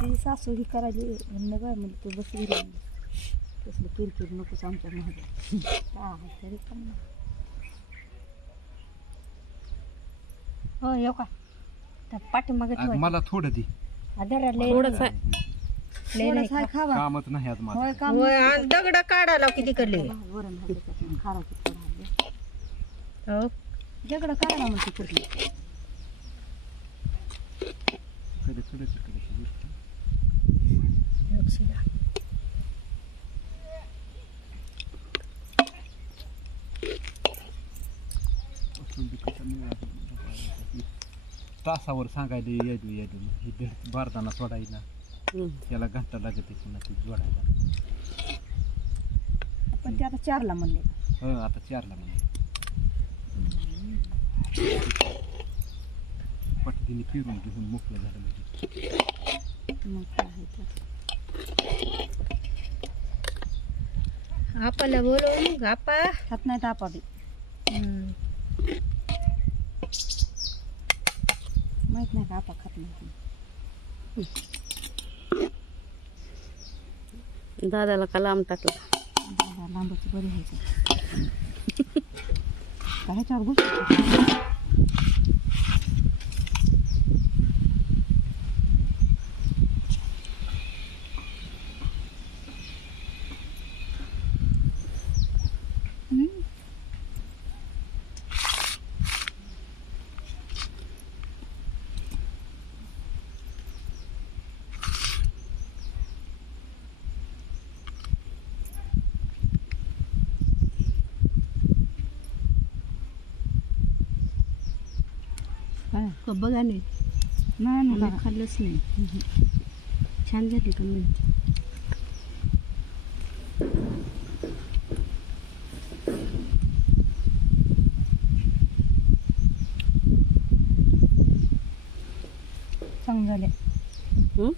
तिची सासू ही करायली म्हणलं काय म्हणजे तू बस घरी तसलं किरकिर नकोच आमच्या महाग काय तरी पण. हो येऊ का? त्या पाठीमागे ठेवायचं. मला थोडं दे. आधार लय थोडंच लय नाही आहे. खा. खावा. कामच नाही आज माझं. होय काम होय, आणि दगड काढायला किती करले? वरण आहे. हो. दगडं काढा म्हणते कुठली कडे तासावर सांगायला येडू येडू हे दीड बारदाना सोडायला. त्याला घंटा लागत पुन्हा ती जोडायला. पण ते आता चारला म्हणले. हो आता चारला म्हणजे पटकीने फिरून घेऊन मोकळं झालं म्हणजे. मग काय आहे तर. आपाला बोलव मग आपा. खात नाही तापा बी माहीत नाही का आपा खात नाही दादाला का लांब टाकला? दादा लांबच बरी व्हायचं का ह्याच्यावर गोष्ट? काय? का बघा नाही नाही बघा. खाल्लंच नाही. छान झाली का मी चांगलं झाले. हे?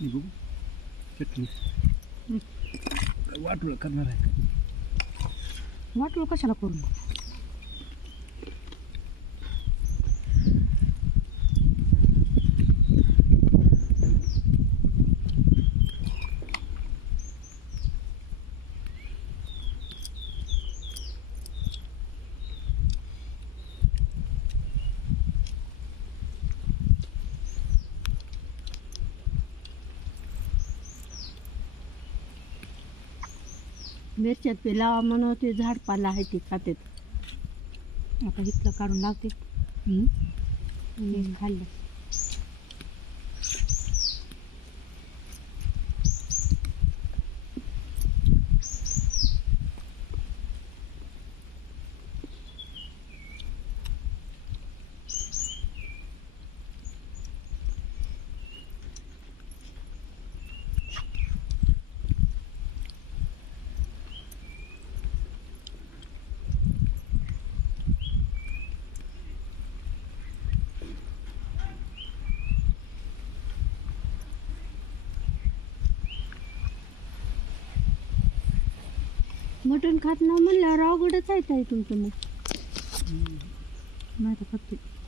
बघू चटणी. वाटूळ करणार आहे. का वाटलं कशाला करून मिरच्यात ते लावा म्हणून ते झाडपाला आहे ते खातेत. आता इथलं काढून लावते. खाल्लं. मटण खात नाही म्हणल्यावर अवघडच आहे ताई तुमचं मग. नाही तर फक्त